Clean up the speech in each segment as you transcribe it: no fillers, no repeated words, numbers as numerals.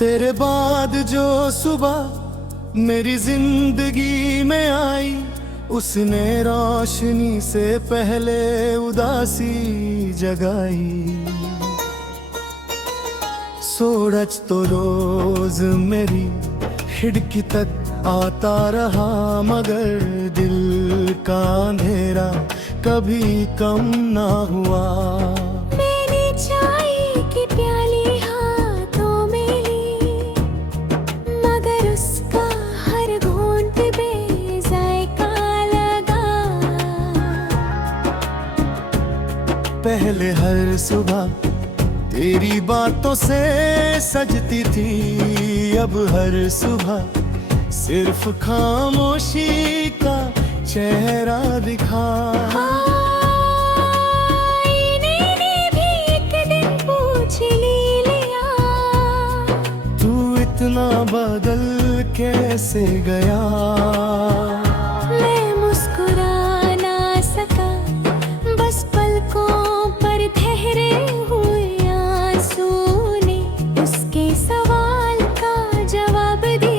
तेरे बाद जो सुबह मेरी जिंदगी में आई, उसने रोशनी से पहले उदासी जगाई। सूरज तो रोज मेरी खिड़की तक आता रहा, मगर दिल का अंधेरा कभी कम ना हुआ। मैंने चाय की प्याली हाथों में ली, मगर उसका हर घूंट बेजायका लगा। पहले हर सुबह तेरी बातों से सजती थी, अब हर सुबह सिर्फ खामोशी का चेहरा दिखा। मैंने भी एक दिन पूछ लिया, तू इतना बदल कैसे गया। मैं मुस्कुरा ना सका, बस पलकों पर ठहरे हुए आंसू ने उसके सवाल का जवाब दिया।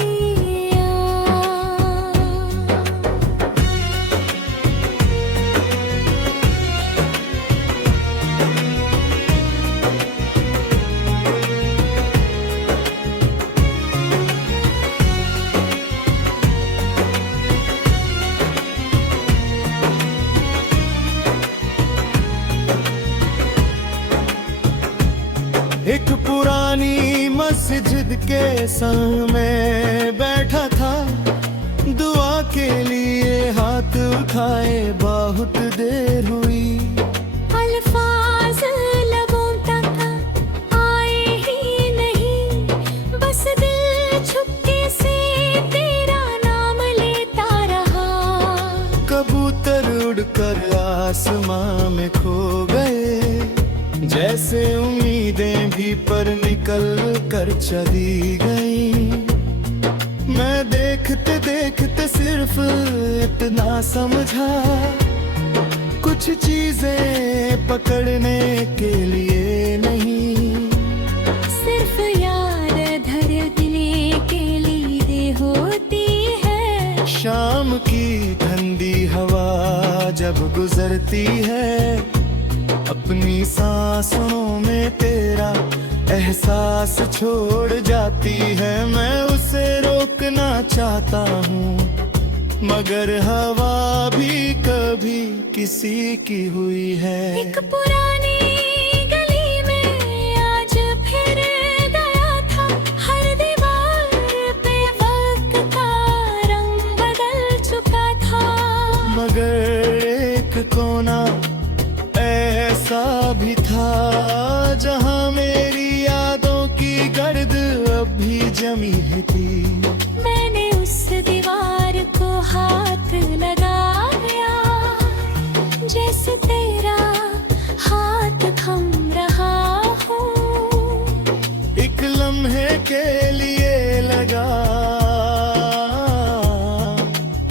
एक पुरानी मस्जिद के संग में बैठा था, दुआ के लिए हाथ उठाए बहुत देर हुई। अल्फाज लबों तक आए ही नहीं, बस दिल छुपके से तेरा नाम लेता रहा। कबूतर उड़कर आसमां में खो गए, जैसे उम्मीदें भी पर निकल कर चली गई। मैं देखते देखते सिर्फ इतना समझा, कुछ चीजें पकड़ने के लिए नहीं, सिर्फ याद धड़कने के लिए होती है। शाम की ठंडी हवा जब गुजरती है, अपनी सांसों में तेरा एहसास छोड़ जाती है। मैं उसे रोकना चाहता हूँ, मगर हवा भी कभी किसी की हुई है। एक पुरानी गली में आज फिर गया था, हर दीवार पे वक्त का रंग बदल चुका था। मगर एक कोना ऐसा भी था, जहाँ मेरी यादों की गर्द अभी जमी है थी। मैंने उस दीवार को हाथ लगाया, जैसे तेरा हाथ थम रहा हो। एक लम्हे के लिए लगा,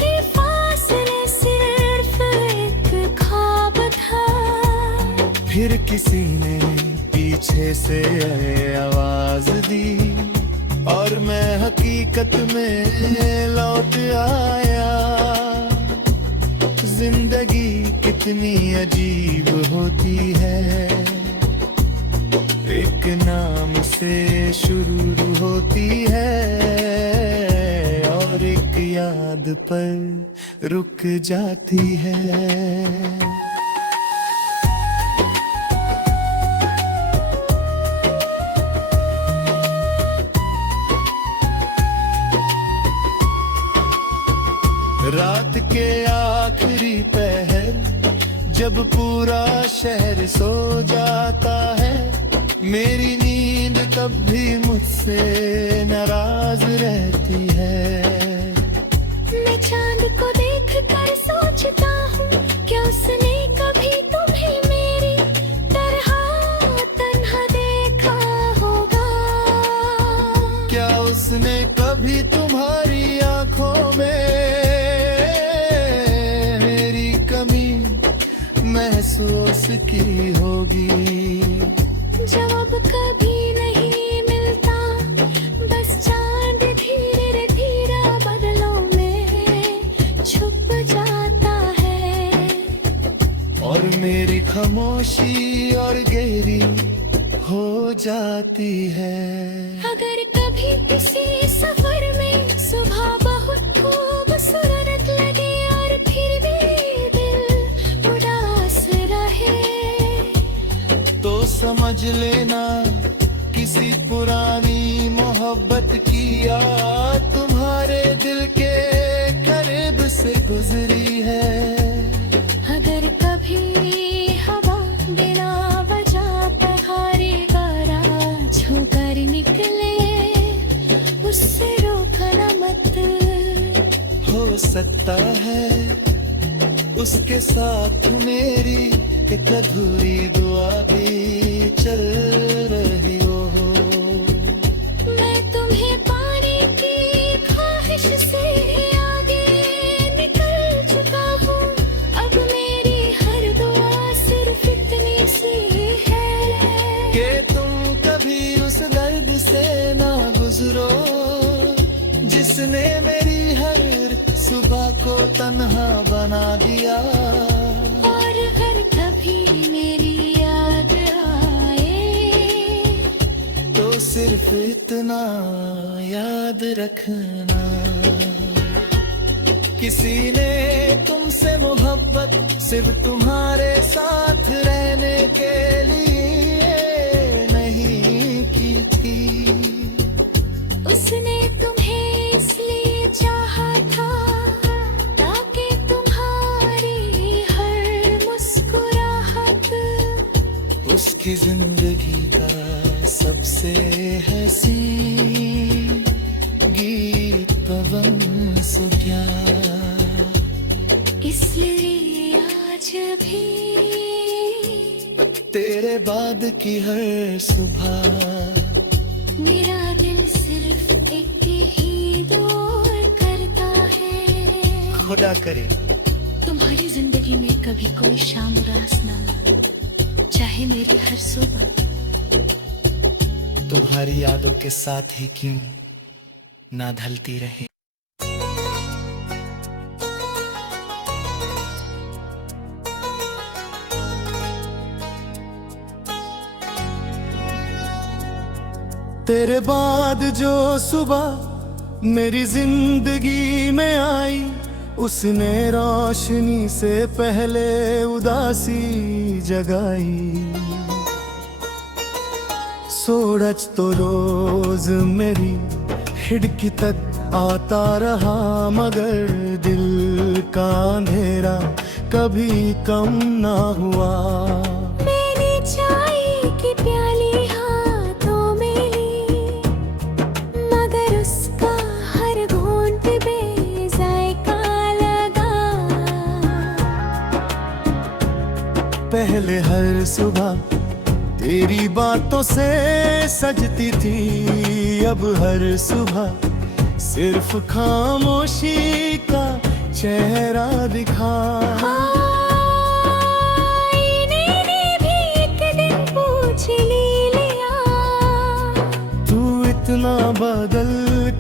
ये फासले सिर्फ एक ख्वाब था। फिर किसी ने पीछे से आवाज दी, और मैं हकीकत में लौट आया। जिंदगी कितनी अजीब होती है, एक नाम से शुरू होती है और एक याद पर रुक जाती है। रात के आखिरी पहर जब पूरा शहर सो जाता है, मेरी नींद तब भी मुझसे नाराज रहती है। मैं चांद को देख कर सोचता हूँ, क्या उसने कभी तुम्हें मेरी तरह तन्हा देखा होगा। क्या उसने कभी तुम्हारी आंखों में मेरी कमी महसूस की होगी। जवाब कभी नहीं मिलता, खामोशी और गहरी हो जाती है। अगर कभी किसी सफर में सुबह बहुत खूबसूरत लगे और फिर भी दिल उदास रहे, तो समझ लेना किसी पुरानी मोहब्बत की याद तुम्हारे दिल के करीब से गुजरी है। अगर कभी हवा बिना वजह पहाड़ी का राह छूकर निकले, उससे रोकना मत। हो सकता है उसके साथ मेरी एक अधूरी दुआ भी चल रही हो। मैं तुम्हें पाने की ख्वाहिश से आगे निकल चुका हूँ। अब मेरी हर दुआ सिर्फ इतनी सी है कि तुम कभी उस दर्द से ना गुजरो जिसने मेरी हर सुबह को तन्हा बना दिया। और अगर कभी मेरी याद आए, तो सिर्फ इतना याद रखना, किसी ने तुमसे मोहब्बत सिर्फ तुम्हारे साथ रहने के लिए नहीं की थी। उसने तुम्हें इसलिए चाहा था ताकि तुम्हारी हर मुस्कुराहट उसकी जिंदगी का सबसे हसीन गीत पवन सो गया। इसलिए आज भी तेरे बाद की हर सुबह मेरा दिल सिर्फ एक ही दौर करता है। खुदा करे तुम्हारी जिंदगी में कभी कोई शाम उदास ना आए, चाहे मेरी हर सुबह तुम्हारी यादों के साथ ही क्यों ना ढलती रहे। तेरे बाद जो सुबह मेरी जिंदगी में आई, उसने रोशनी से पहले उदासी जगाई। सूरज तो रोज मेरी खिड़की तक आता रहा, मगर दिल का अंधेरा कभी कम ना हुआ। मैंने चाय की प्याली हाथों में ली, मगर उसका हर घूंट बेजायका लगा। पहले हर सुबह तेरी बातों से सजती थी, अब हर सुबह सिर्फ खामोशी का चेहरा दिखा। मैंने भी एक दिन पूछ लिया, तू इतना बदल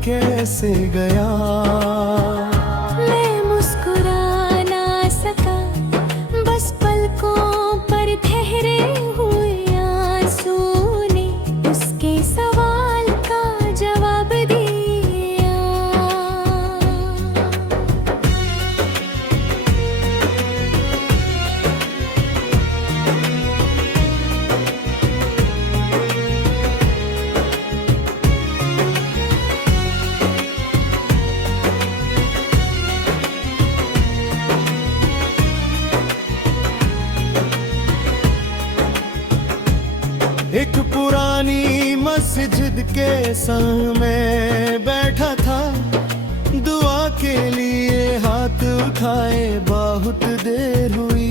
कैसे गया। मैं मुस्कुरा ना सका, बस पलकों पर ठहरे हुए आंसू ने उसके सवाल का जवाब दिया। एक पुरानी मस्जिद के संग में बैठा था, दुआ के लिए हाथ उठाए बहुत देर हुई।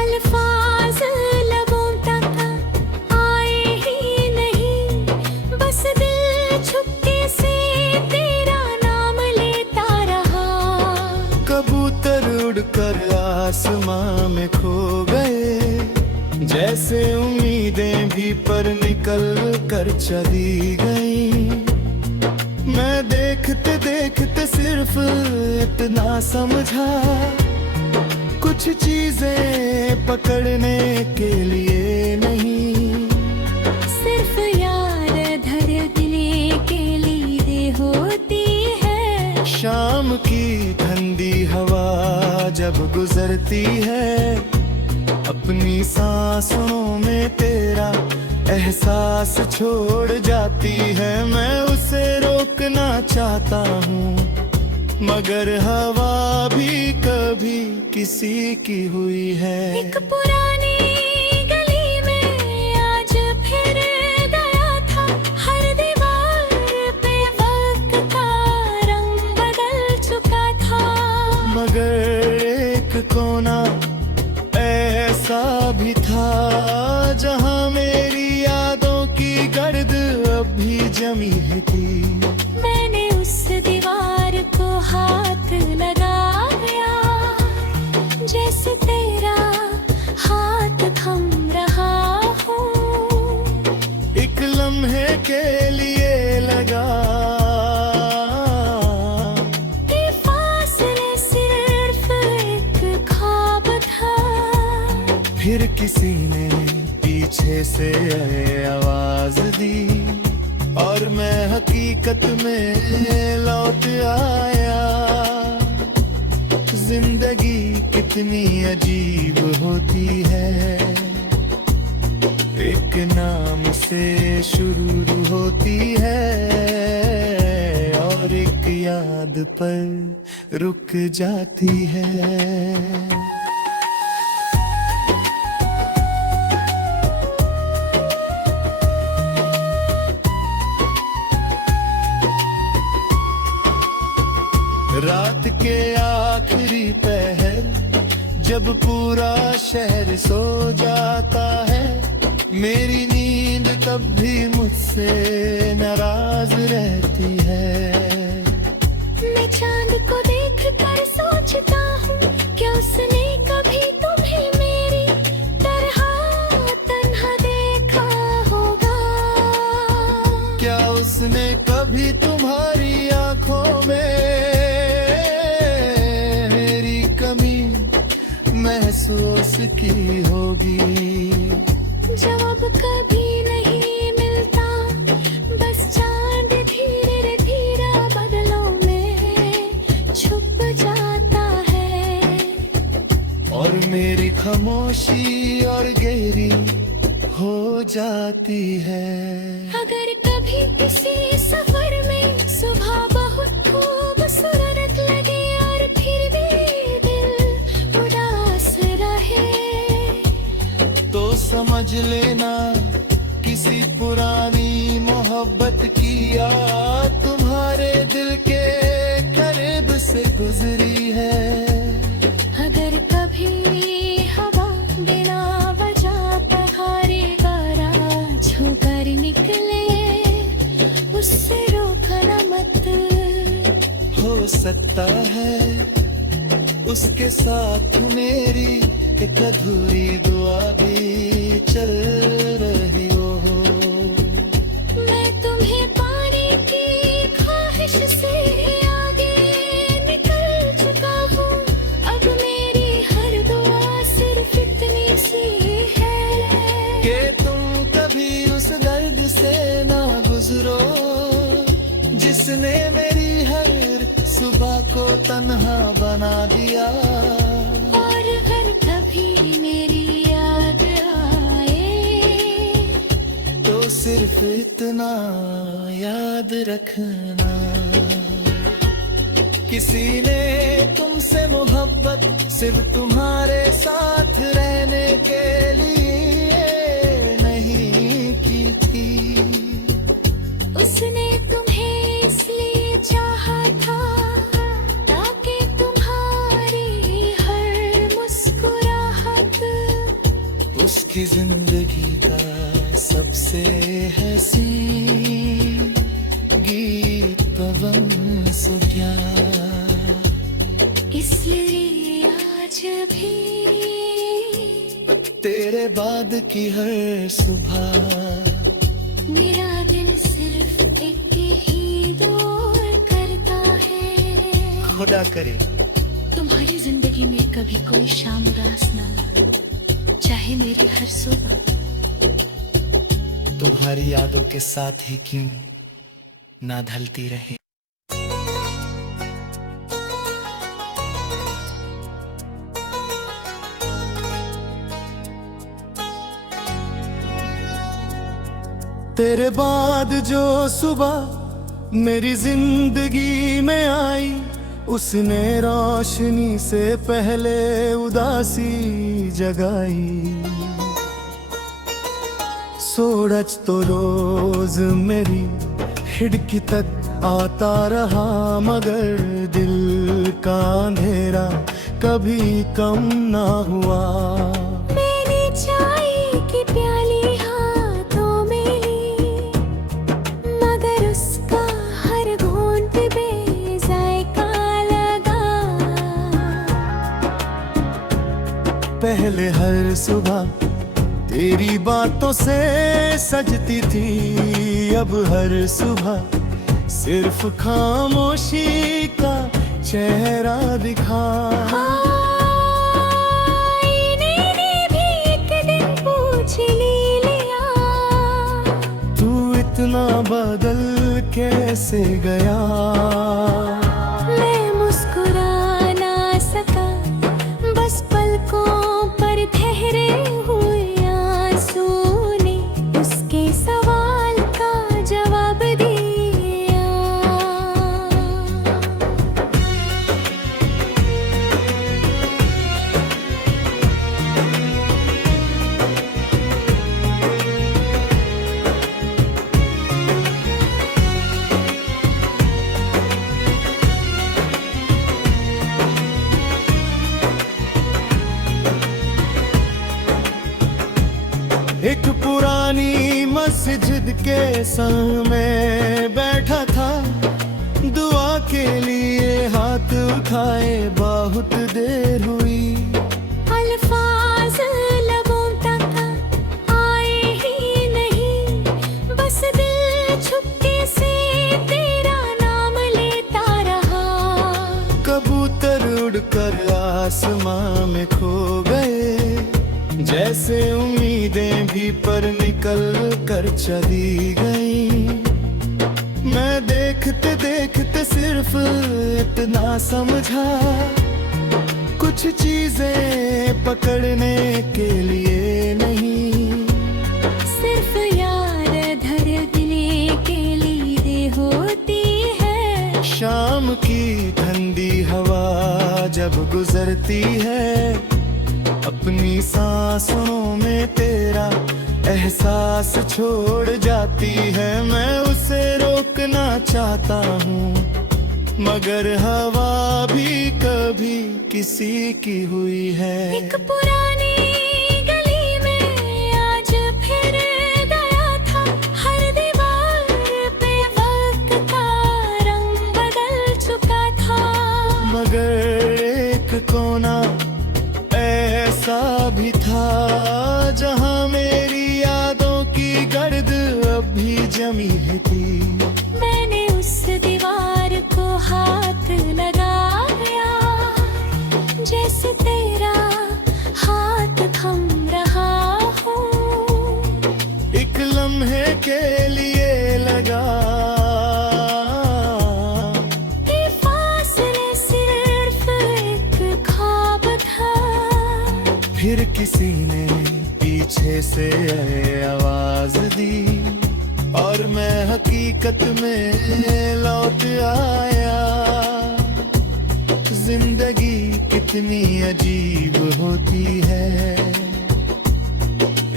अल्फाज लबों तक आए ही नहीं, बस दिल छुपके से तेरा नाम लेता रहा। कबूतर उड़कर आसमां में खो गए, जैसे उम्मीदें भी पर निकल कर चली गई। मैं देखते देखते सिर्फ इतना समझा, कुछ चीजें पकड़ने के लिए नहीं, सिर्फ यार धड़कने के लिए होती है। शाम की ठंडी हवा जब गुजरती है, अपनी सांसों में तेरा एहसास छोड़ जाती है। मैं उसे रोकना चाहता हूँ, मगर हवा भी कभी किसी की हुई है। एक पुरानी गली में आज फिर गया था, हर दीवार पे वक्त का रंग बदल चुका था। मगर एक कोना ऐसा भी था जहाँ मेरी यादों की गर्द अब भी जमी थी। मैंने उस दीवार को हाथ लगाया, जैसे तेरा हाथ थम रहा हो। एक लम्हे के लिए लगा ये फासले सिर्फ एक ख्वाब था। फिर किसी ने पीछे से आवाज दी और मैं हकीकत में लौट आया। जिंदगी कितनी अजीब होती है, एक नाम से शुरू होती है और एक याद पर रुक जाती है। रात के आखिरी पहर जब पूरा शहर सो जाता है, मेरी नींद तब भी मुझसे नाराज रहती है। मैं चांद को देख कर सोचता हूँ, क्या उसने कभी तुम्हें मेरी तरह तन्हा देखा होगा? क्या उसने कभी तुम्हारी आंखों में महसूस की होगी? जवाब कभी नहीं मिलता, बस चांद धीरे धीरे बादलों में छुप जाता है। और मेरी खामोशी और गहरी हो जाती है। अगर कभी किसी सफर में सुबह बहुत खूबसूरत लगे और फिर भी दिल उदास रहे, तो समझ लेना किसी पुरानी मोहब्बत की याद तुम्हारे दिल के करीब से गुजरी है। अगर कभी हवा बिना वजह पहाड़ी गारा छूकर निकले, उससे रोकना मत। हो सकता है उसके साथ मेरी एक अधूरी दुआ भी चल रही हो। मैं तुम्हें पाने की ख्वाहिश से आगे निकल चुका हूँ, अब मेरी हर दुआ सिर्फ इतनी सी है कि तुम कभी उस दर्द से ना गुजरो जिसने मेरी हर सुबह को तन्हा बना दिया। और अगर कभी मेरी याद आए, तो सिर्फ इतना याद रखना, किसी ने तुमसे मोहब्बत सिर्फ तुम्हारे साथ रहने के लिए नहीं की थी। उसने तुम्हें इसलिए चाहा था ताकि तुम्हारी हर मुस्कुराहट उसकी जिंदगी का सबसे हसीन गीत पवन सुधिया। इसलिए आज भी तेरे बाद की हर सुबह मेरा दिल सिर्फ एक ही दौर करता है। खुदा करे तुम्हारी जिंदगी में कभी कोई शाम उदास ना आए, चाहे मेरी हर सुबह तुम्हारी यादों के साथ ही क्यों ना ढलती रहे। तेरे बाद जो सुबह मेरी जिंदगी में आई, उसने रोशनी से पहले उदासी जगाई। सूरज तो रोज मेरी खिड़की तक आता रहा, मगर दिल का अंधेरा कभी कम ना हुआ। मैंने चाय की प्याली हाथों में ली, मगर उसका हर घूंट बेजायका लगा। पहले हर सुबह तेरी बातों से सजती थी, अब हर सुबह सिर्फ खामोशी का चेहरा दिखा। मैंने भी एक दिन पूछ लिया, तू इतना बदल कैसे गया। मैं मुस्कुरा ना सका, बस पलकों पर ठहरे हुए आंसू ने उसके सवाल का जवाब दिया। एक पुरानी मस्जिद के सामने बैठा था, दुआ के लिए हाथ उठाए बहुत देर हुई। अल्फाज लबों तक आए ही नहीं, बस दिल चुपके से तेरा नाम लेता रहा। कबूतर उड़कर आसमां में खो गए, जैसे उम्मीदें भी पर निकल कर चली गई। मैं देखते देखते सिर्फ इतना समझा, कुछ चीजें पकड़ने के लिए नहीं, सिर्फ यार धड़कने के लिए होती है। शाम की ठंडी हवा जब गुजरती है, अपनी सांसों में तेरा एहसास छोड़ जाती है। मैं उसे रोकना चाहता हूँ, मगर हवा भी कभी किसी की हुई है। एक पुरानी गली में आज फिर गया था, हर दीवार पे वक्त का रंग बदल चुका था। मगर एक कोना ऐसा भी था, जहाँ मेरी यादों की गर्द अब भी जमी थी। मैंने उस दीवार को हाथ लगाया, जैसे तेरा हाथ थम रहा हो। एक लम्हे के लिए लगा, ये फासले सिर्फ एक ख्वाब था। फिर किसी ने पीछे से आवाज दी, और मैं हकीकत में लौट आया। जिंदगी कितनी अजीब होती है,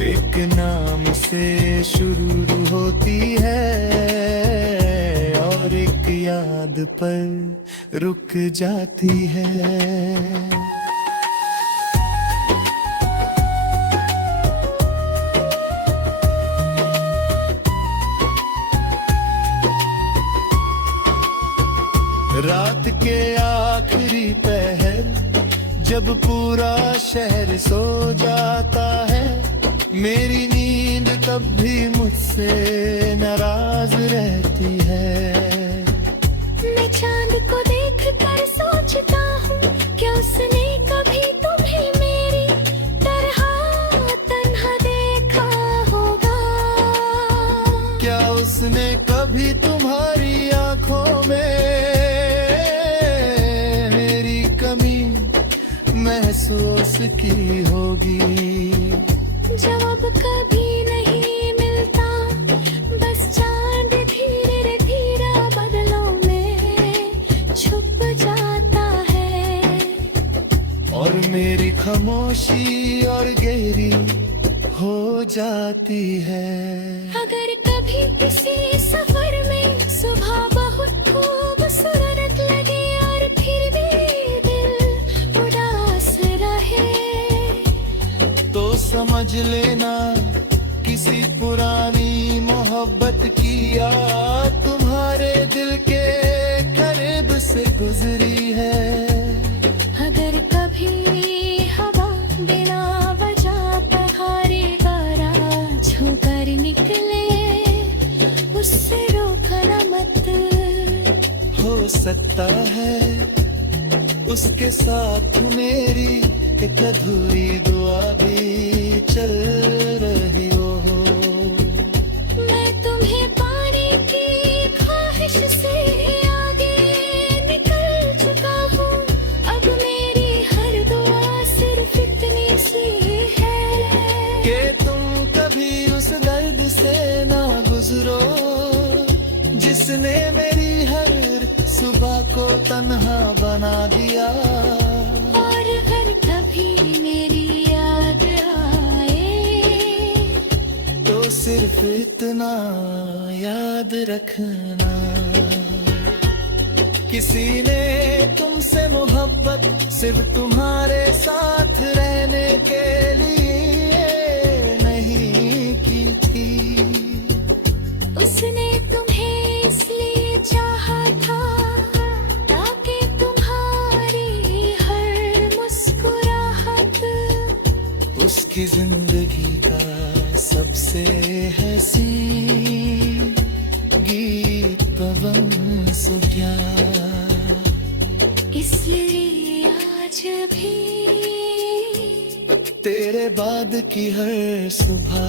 एक नाम से शुरू होती है और एक याद पर रुक जाती है। रात के आखिरी पहर जब पूरा शहर सो जाता है, मेरी नींद तब भी मुझसे नाराज रहती है। मैं चांद को देख कर सोचता हूँ, क्या अफसोस की होगी। जवाब कभी नहीं मिलता, बस चांद धीरे धीरे बादलों में छुप जाता है। और मेरी खामोशी और गहरी हो जाती है। अगर कभी किसी सफर में सुबह बहुत खूबसूरत लगे और फिर भी दिल उदास रहे, तो समझ लेना किसी पुरानी मोहब्बत की याद तुम्हारे दिल के करीब से गुजरी है। अगर कभी हवा बिना वजह पहाड़ी गारा छूकर निकले, उससे रोकना मत। हो सकता है उसके साथ मेरी एक अधूरी दुआ भी चल रही हो। मैं तुम्हें पाने की ख्वाहिश से आगे निकल चुका हूँ। अब मेरी हर दुआ सिर्फ इतनी सी है कि तुम कभी उस दर्द से ना गुजरो जिसने मेरी हर सुबह को तन्हा बना दिया। और अगर कभी मेरी याद आए, तो सिर्फ इतना याद रखना, किसी ने तुमसे मोहब्बत सिर्फ तुम्हारे साथ रहने के लिए नहीं की थी। उसने तुम्हें इसलिए चाहा था ताकि तुम्हारी हर मुस्कुराहट उसकी जिंदगी का सबसे हसीन गीत पवन सो क्या। इसलिए आज भी तेरे बाद की हर सुबह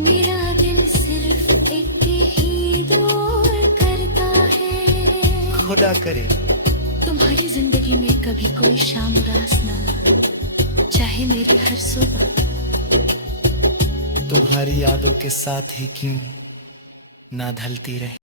मेरा दिल सिर्फ एक ही दौर करता है। खुदा करे तुम्हारी जिंदगी में कभी कोई शाम उदास ना, चाहे मेरी हर सुबह तुम्हारी यादों के साथ ही क्यों ना ढलती रहे।